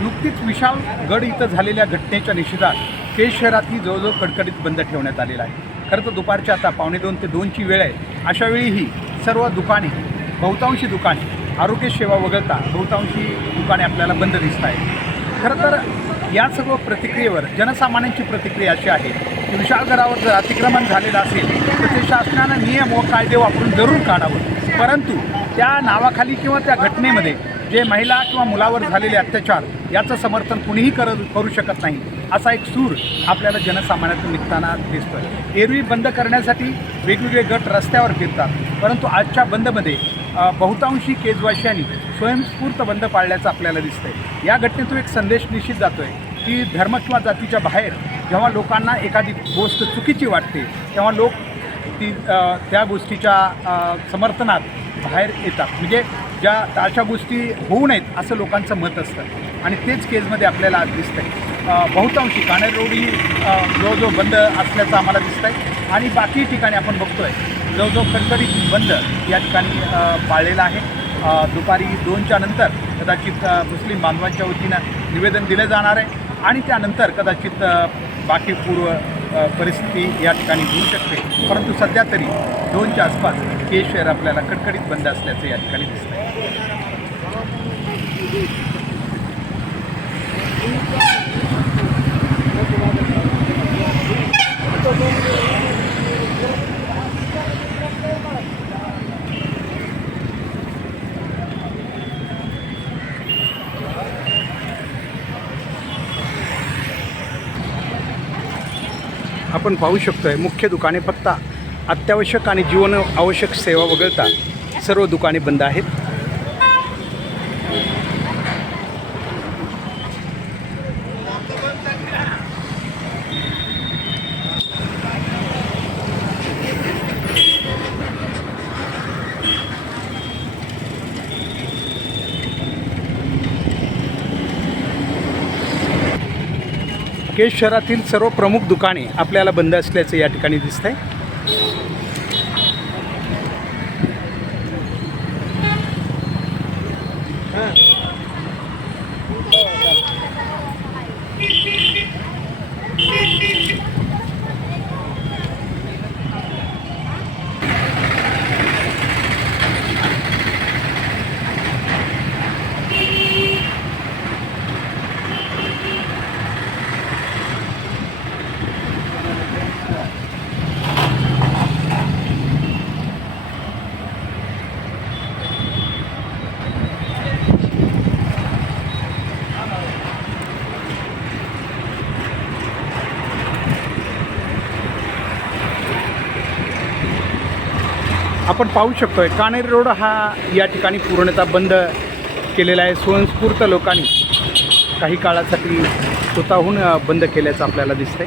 नुकतीच विशाळगड इथं झालेल्या घटनेच्या निषेधात केज शहरातली जवळजवळ कडकडीत बंद ठेवण्यात आलेला आहे। खरं तर दुपारच्या आता 1:45 ते 2ची वेळ आहे। अशावेळीही सर्व दुकाने, बहुतांशी दुकाने, आरोग्य सेवा वगळता बहुतांशी दुकाने आपल्याला बंद दिसत आहेत। खरं तर या सर्व प्रतिक्रियेवर जनसामान्यांची प्रतिक्रिया अशी आहे की विशाळगडावर जर अतिक्रमण झालेलं असेल तर ते शासनानं नियम व कायदे वापरून जरूर काढावं, परंतु त्या नावाखाली किंवा त्या घटनेमध्ये जे महिला किंवा मुलावर झालेले अत्याचार याचं समर्थन कुणीही करू शकत नाही, असा एक सूर आपल्याला जनसामान्यातून निघताना दिसतोय। एरवी बंद करण्यासाठी वेगवेगळे गट रस्त्यावर फिरतात, परंतु आजच्या बंदमध्ये बहुतांशी केजवासियांनी स्वयंस्फूर्त बंद पाळल्याचं आपल्याला दिसतंय। या घटनेतून एक संदेश निश्चित जातोय की धर्म किंवा जातीच्या बाहेर जेव्हा लोकांना एखादी गोष्ट चुकीची वाटते तेव्हा लोक त्या गोष्टीच्या समर्थनात बाहेर येतात, म्हणजे अशा गोष्टी होऊ नयेत असं लोकांचं मत असतं आणि तेच केजमध्ये आपल्याला आज दिसतंय। बहुतांशी काणेर रोड ही जवळजवळ बंद असल्याचं आम्हाला दिसतंय आणि बाकी ठिकाणी आपण बघतोय जवळजवळ कडकडीत बंद या ठिकाणी पाळलेला आहे। दुपारी 2च्या नंतर कदाचित मुस्लिम बांधवांच्या वतीनं निवेदन दिलं जाणार आहे आणि त्यानंतर कदाचित बाकी पूर्व परिस्थिती या ठिकाणी होऊ शकते, परंतु सध्या तरी 2च्या आसपास केज शहर आपल्याला कडकडीत बंद असल्याचं या ठिकाणी दिसतं आहे। आपण पाहू शकतोय मुख्य दुकाने फक्त अत्यावश्यक आणि जीवन आवश्यक सेवा वगळता सर्व दुकाने बंद आहेत। केज शहरातील सर्व प्रमुख दुकाने आपल्याला बंद असल्याचं या ठिकाणी दिसतंय। आपण पाहू शकतोय काणेर रोड हा या ठिकाणी पूर्णतः बंद केलेला आहे। स्वयंस्फूर्त लोकांनी काही काळासाठी स्वतःहून बंद केल्याचं आपल्याला दिसतंय।